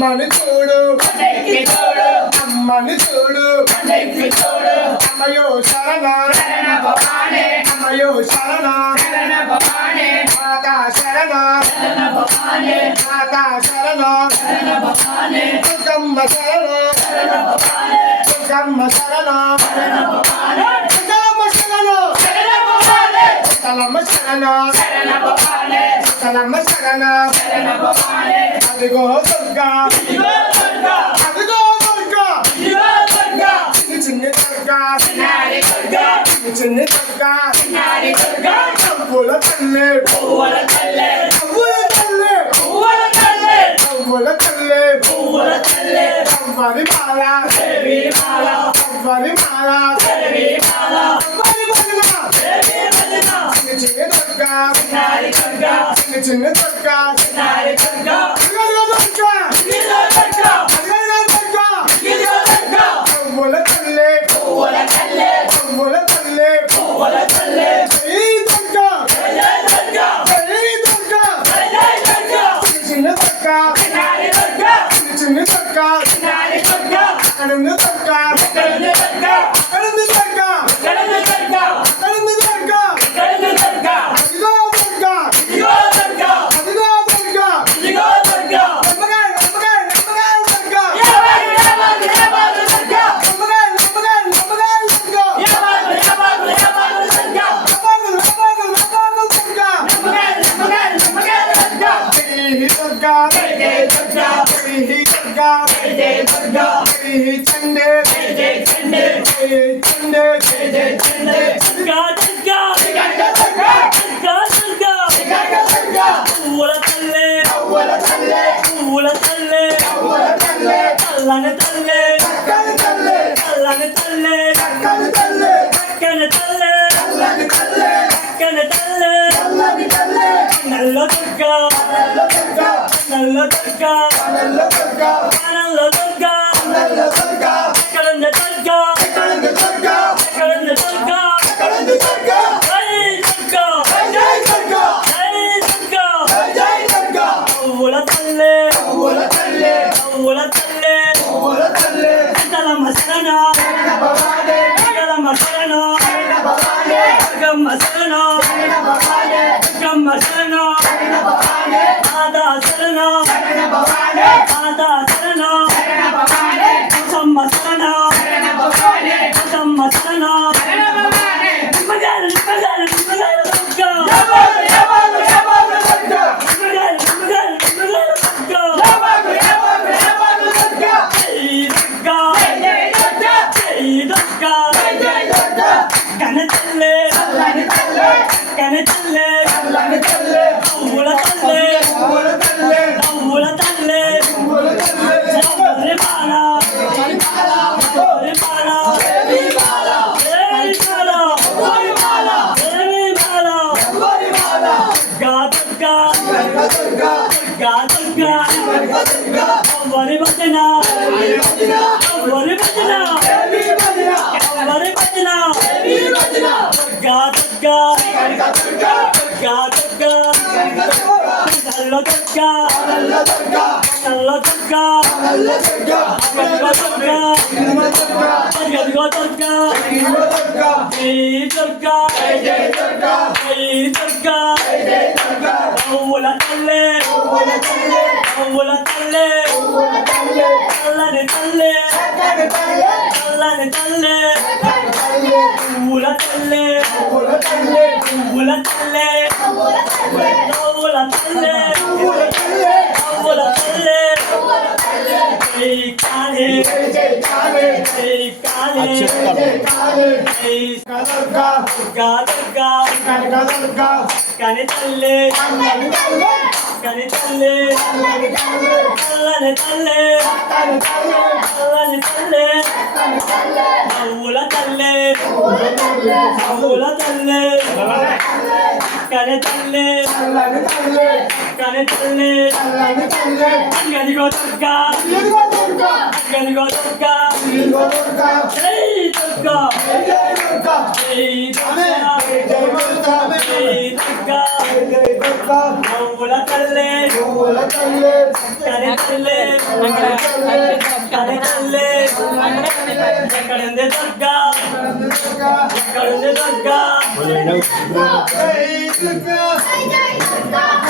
అమ్మని చూడు అమ్మని చూడు అమ్మయో శరణ అమ్మయో శరణ మాతా శరణ మాతా శరణ దుర్గమ్మ శరణ దుర్గమ్మ శరణ దుర్గమ్మ శరణ సలమ్మ శరణ సలమ్మ శరణ అదిగో దుర్గా అదిగో దుర్గా చిన్న దుర్గా చిన్న దుర్గా పువ్వుల తల్లి పువ్వుల తల్లి పువ్వుల తల్లి అవ్వరి మాల అవ్వరి మాల చిన్న దుర్గా చిన్న దుర్గా దుర్గా దుర్గా దుర్గా కనక దుర్గా కని తల్లి కన్నని తల్లి కని తల్లి కన్నని తల్లి చల్లని తల్లి కని తల్లి చల్లని తల్లి కని తల్లి నవ్వుల తల్లి తల్లి నవ్వుల తల్లి కని తల్లి కన్నని తల్లి కని తల్లి కన్నని తల్లి గదిగో దుర్గా ఇదిగో దుర్గా గదిగో దుర్గా ఇదిగో దుర్గా జై దుర్గా జై దుర్గా జై దుర్గా జై దుర్గా జై దుర్గా జై దుర్గా నవ్వుల తల్లి పువ్వుల తల్లి కని తల్లి కని తల్లి ఎక్కడుంది దుర్గా దుర్గా ఎక్కడుంది దుర్గా జై దుర్గా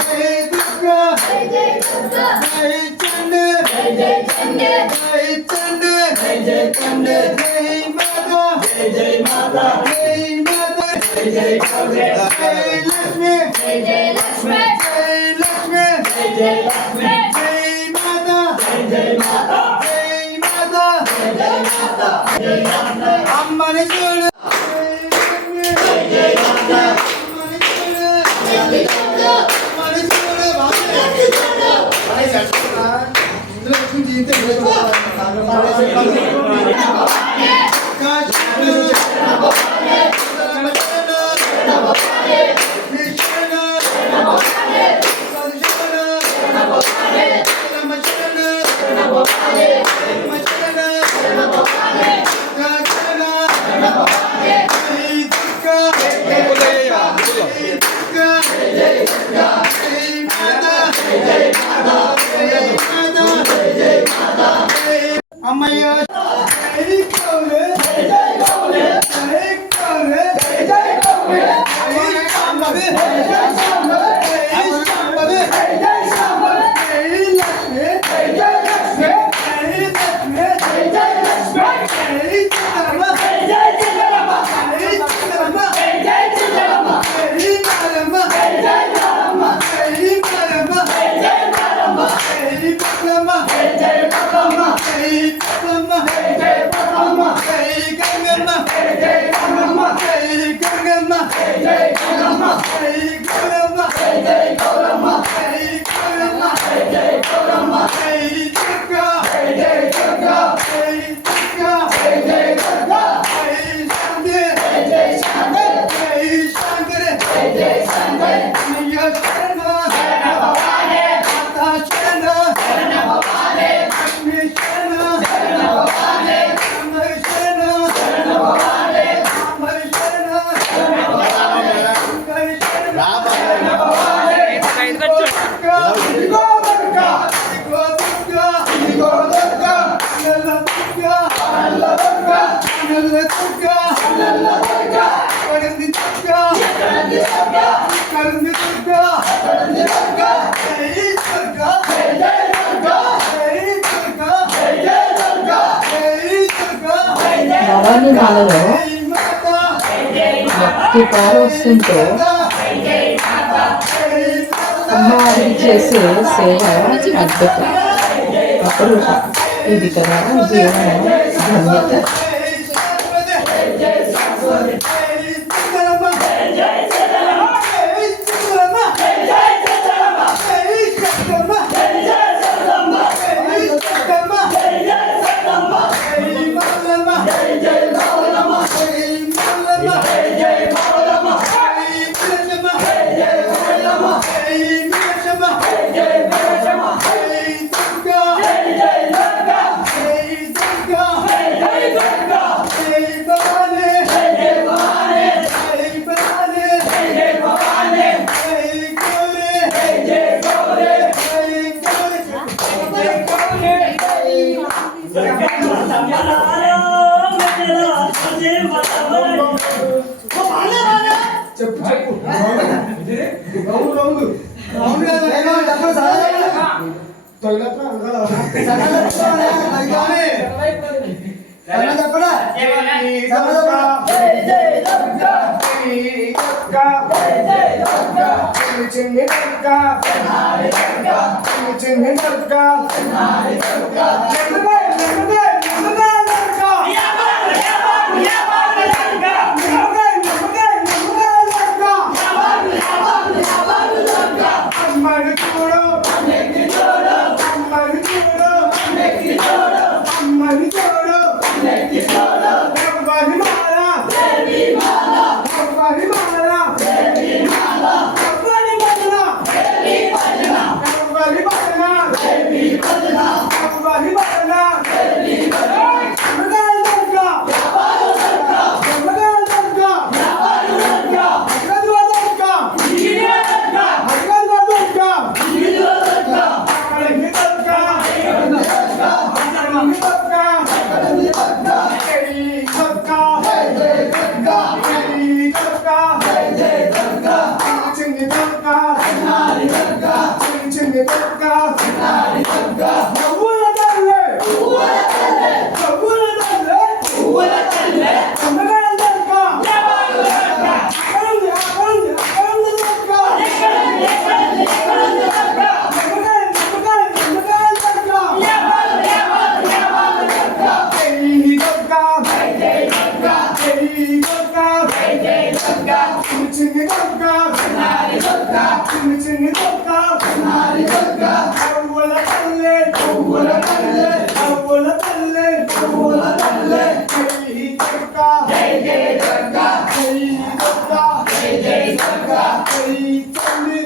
జై దుర్గా జై చండి జై చండి జై చండి జై మాతా జై మాతా జై మాతా జై లక్ష్మి జై లక్ష్మి జై లక్ష్మి జై లక్ష్మి జై మాతా జై మాతా జై మాతా జై మాతా అమ్మని చూడు జై మాతా అమ్మని చూడు అమ్మని చూడు ఇందులో వచ్చి జీవితం అమ్మయ్య జై కౌరే జై కౌరే జై కౌరే జై కౌరే జై శాంభవి జై శాంభవి జై శాంభవి జై శాంభవి జై లక్ష్మి జై లక్ష్మి జై లక్ష్మి జై లక్ష్మి జై చిత్తరమ్మ జై చిత్తరమ్మ జై చిత్తరమ్మ జై చిత్తరమ్మ జై మారమ్మ జై మారమ్మ జై మారమ్మ జై మారమ్మ జై పద్మమ్మ జై పద్మమ్మ జై పద్మమ్మ జై పద్మమ్మ జై గంగమ్మ జై గంగమ్మ జై గంగమ్మ జై గంగమ్మ జై గౌరమ్మ జై గౌరమ్మ జై గౌరమ్మ జై గౌరమ్మ జై దుర్గా జై దుర్గా జై దుర్గా జై దుర్గా జై శాంతి జై శాంతి జై శాంతి జై శాంతి అయ్య శరణ శరణ భవానే మాతా శరణ శరణ భవానే లక్ష్మీ శరణ శరణ భవానే అమ్మ శరణ శరణ భవానే అమ్మ శరణ శరణ భవానే అమ్మ శరణ భవానే ఇదిగో దుర్గా ఇదిగో దుర్గా ఇదిగో దుర్గా ఇదిగో దుర్గా నల్ల దుర్గా నల్ల దుర్గా నల్ల దుర్గా నల్ల దుర్గా కరంది దుర్గా కరంది దుర్గా కరంది దుర్గా కరంది దుర్గా జై దుర్గా జై దుర్గా జై దుర్గా జై దుర్గా జై దుర్గా భవానీ మాలలో జై మాతా భక్తి పారవస్యంతో అమ్మవారికి చేసే సేవ అద్భుతం అపరూపం. ఇది కదా జీవన ధన్యత. చెప్పు చెప్పు రౌండ్ రౌండ్ రౌండ్ తొలగట్రా చెప్పడా చిన్ని చిన్ని దుర్గా జై దుర్గా చిన్ని దుర్గా నారి దుర్గా చిన్ని దుర్గా నారి దుర్గా నవ్వుల తల్లే పువ్వుల తల్లే నవ్వుల తల్లే పువ్వుల తల్లే అమ్మగారి దుర్గా ఎవరు దుర్గా అక్కడుంది దుర్గా ఎక్కడుంది దుర్గా అమ్మగారి దుర్గా ఎవరు దుర్గా జై దుర్గా జై దుర్గా జై దుర్గా జై దుర్గా చిన్ని దుర్గా నారి దుర్గా చిన్ని దుర్గా నారి దుర్గా నవ్వుల తల్లే పువ్వుల తల్లే నవ్వుల తల్లే పువ్వుల తల్లే జై దుర్గా జై దుర్గా జై దుర్గా జై దుర్గా జై తల్లి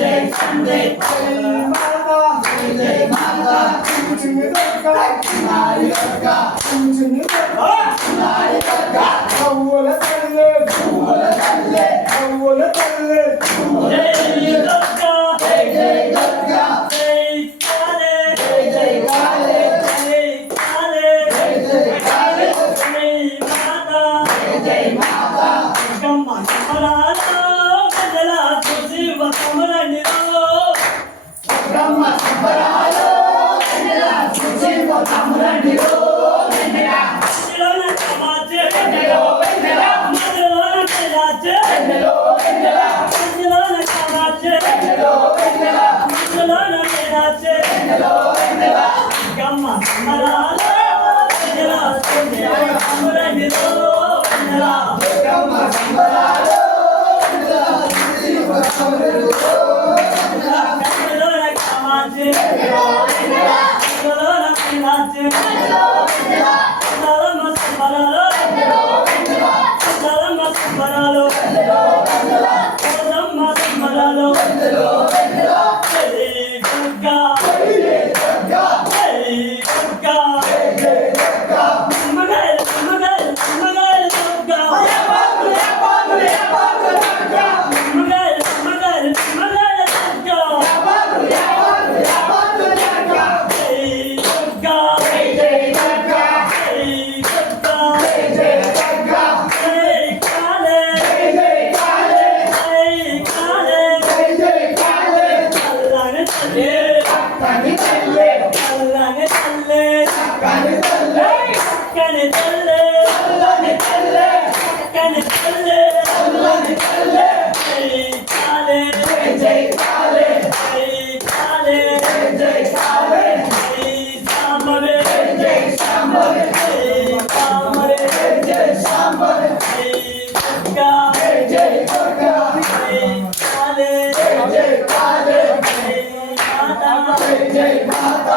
జై తండ్రి జై మాతా జై మాతా చిన్ని దుర్గా నారి దుర్గా చిన్ని దుర్గా నారి దుర్గా నవ్వుల తల్లే పువ్వుల తల్లే నవ్వుల తల్లే జై దుర్గా జై దుర్గా జై కాళే జై కాళే జై మాతా బ్రహ్మ సంబరాలు వెన్నెల చూసి తమ్మురండిలో వెన్నెల వెన్నెలో వెన్నెల వెన్నెలో వెన్నెల వెన్నెలో వెన్నెల వెన్నెలో వెన్నెల బ్రహ్మ సంబరాలు వెన్నెల చూసి తమ్మురండిలో బాబా